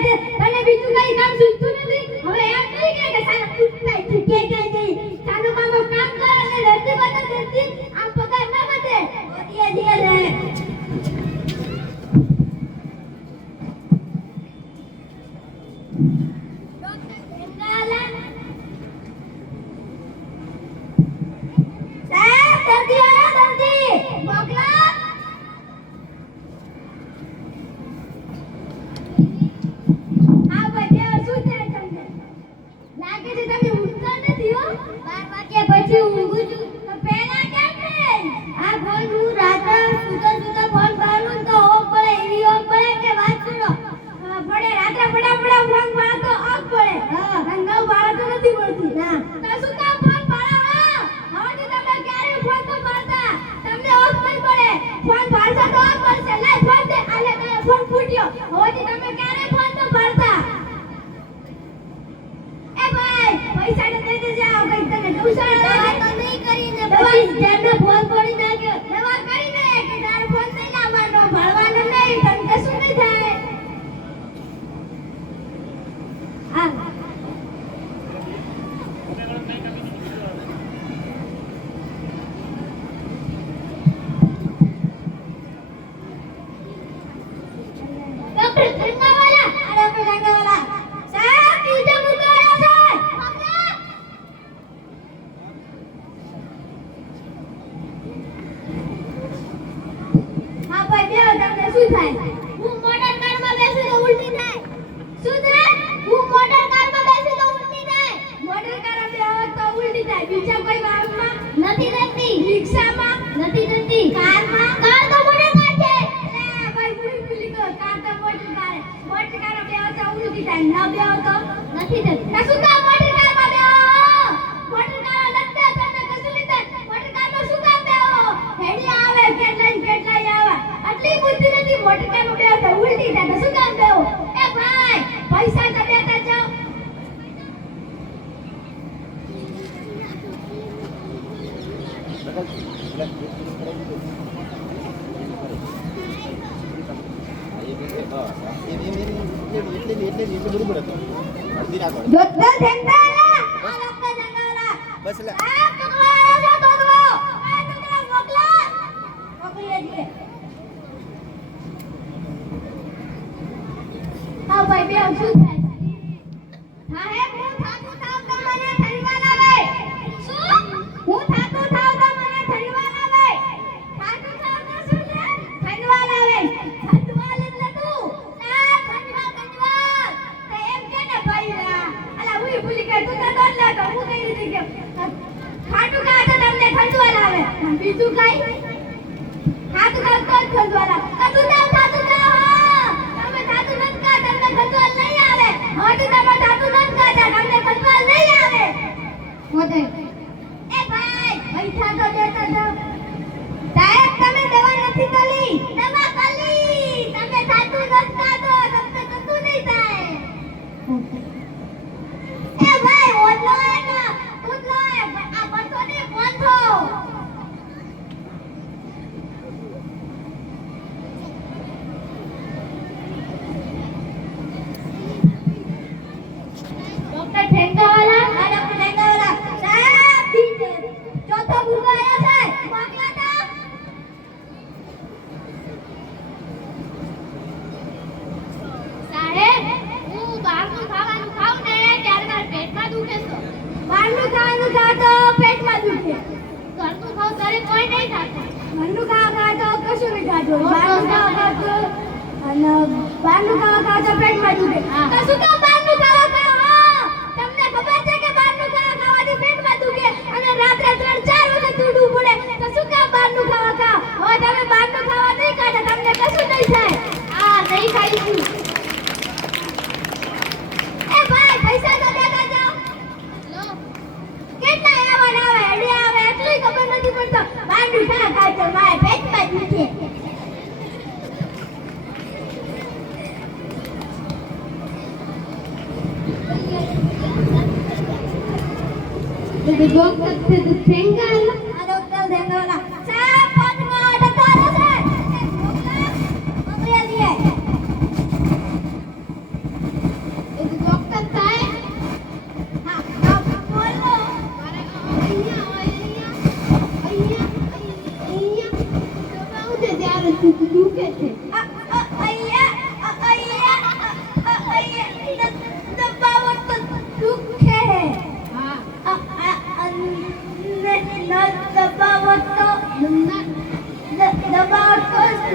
છે તને બીજું કઈ કામ સૂચતું નથી હવે એમ નહીં કે સાલા કુટલાય છે કે સાનું કામ કામ કર અને રસ્તે બતા દર્દી આમ પગાર ના બતે ધીરે ધીરે રહે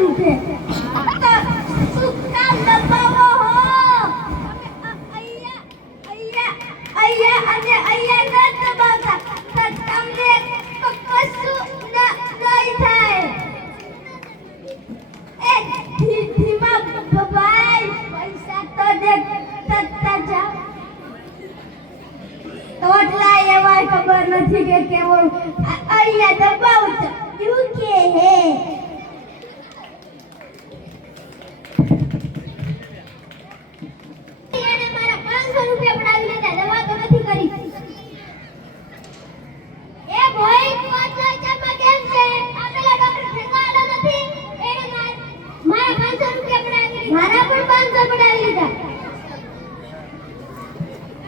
ઉઠે સુકા દબાવો હો અહીંયા અને અહીંયા ન દબાવતા તો તમને કશું નહીં થાય એ ધીમા ભાઈ પૈસા તો દે તત્તા જા તોટલા એવા ખબર નથી કે કેવો અહીંયા દબાવું તો શું કે હે એને મારા 500 રૂપિયા પડાવી લીધા દવા તો નથી કરી એ ભાઈ પાછા ચમા કેમ છે આ પેલા ડોક્ટર ઠેકાડો નથી એને મારા 500 રૂપિયા પડાવી લીધા મારા પણ 500 પડાવી લીધા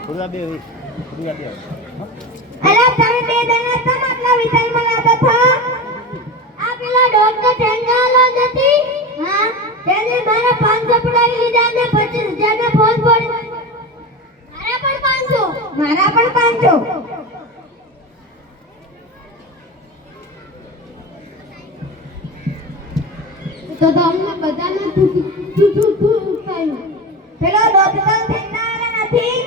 પૂરા બે અલા તમે બે દણા તમ આટલા વિચાર મનાતા થા આ પેલા ડોક્ટર ઠેંગાલો નથી હા તેને મારા 500 પડાવી લીધા ને 25000 ને ફોન પડી મારા પણ 500 તો અમને બધાને પેલો ડોક્ટર ઠેંગાલો નથી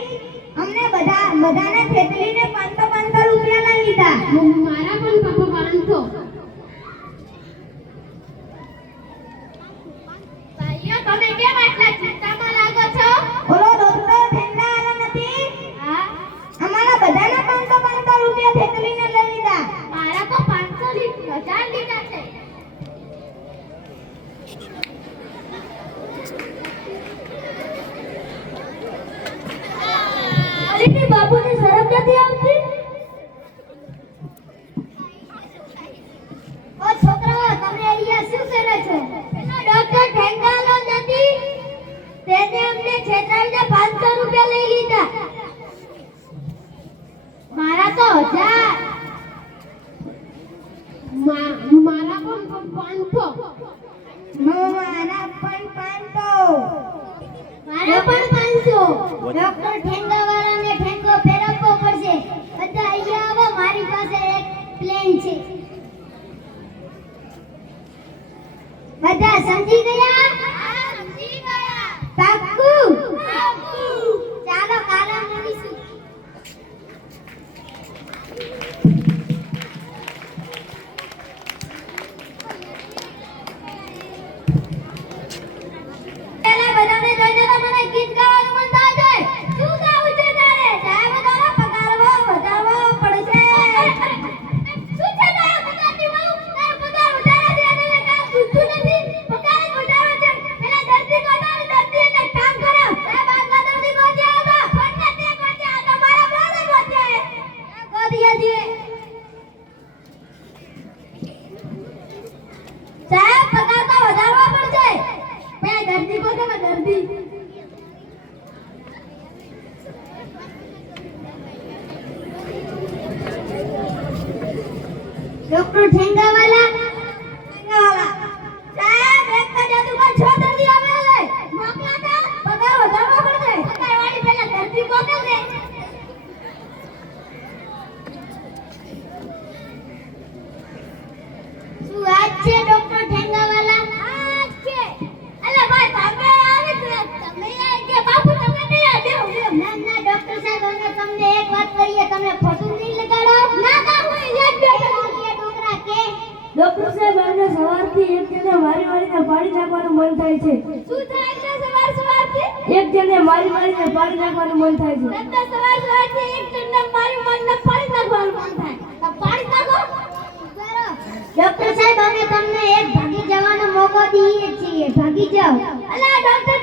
અમને બધાને થેતલીને 500 રૂપિયા લઈ લીધા મારા પણ પાપા 500 ભાઈઓ તમે કેમ આટલા ચિંતામાં લાગો છો ઓલો ડોક્ટર ઠેંગાલો નથી હા અમારા બધાને 500 રૂપિયા થેતલીને લઈ લીધા મારા તો 500 લીધા 1000 લીધા છે અરે બાબુને શરમ નથી આવતી ઓ છોકરાઓ તમે અહીંયા શું કરો છો પેલો ડોક્ટર ઠેંગાલો નથી તેને અમને છેતરાઈને 500 રૂપિયા લઈ લીધા મારા તો 1000 મારા પણ 500 મારા પણ 500 ડોક્ટર ઠેંગાવાળાને ઠેંગો ફેરવવો પડશે બધા અહીંયા આવો મારી પાસે એક પ્લેન છે બધા સમજી ગયા હા સમજી ગયા પાક્કું ચાલો કાલે મળીશું પેલા બધાને જોઈને તો મને ગીત ગાવાનું મન થાય છે શું ગાવું છે તારે સાહેબ તારા પગારવો વધારવો પડશે શું છે તારા પગારની બહુ તારો પગાર વધારે છે અને કામ પૂછતું નથી પગાર જ વધારો છે પેલા દર્દી કોતાને દર્દી એટલે કામ કરો સાહેબ આ દર્દી કોજે આવો ફટકા તે કોજે આ તમારા બોલ કોજે ગોદિયા જી સાહેબ પગાર તો વધારવો પડશે પેલા દર્દી કોજે દર્દી ડોક્ટર ઠેંગાવાલા સાહેબ એક જાદુગર છો દર્દી આવે લે મોકલાતા પગાર વધારવો પડશે પગાર વાળી પેલા દર્દી મોકલ દે શું વાત છે ડોક્ટર ઠેંગાવાલા વાત છે અલા ભાઈ તમે આવે તમે કે બાપુ તમે નહીં આવે ના ના ડોક્ટર સાહેબ અમે તમને એક વાત કહીએ તમે ફોટો નહીં લગાડો ના ના હું એક ડોકરા કે ડોક્ટર સાહેબ અમને સવારથી એક જણે મારીને પાડી નાખવાનું મન થાય છે શું થાય છે સવારથી એક જણે મારીને પાડી નાખવાનું મન થાય છે બધા સવારથી એક જણને મારી મનને પાડી નાખવાનું મન થાય તો પાડી નાખો ડોક્ટર સાહેબ અમે તમને એક ભાગી જવાનો મોકો દઈએ છીએ ભાગી જાઓ અલા ડોક્ટર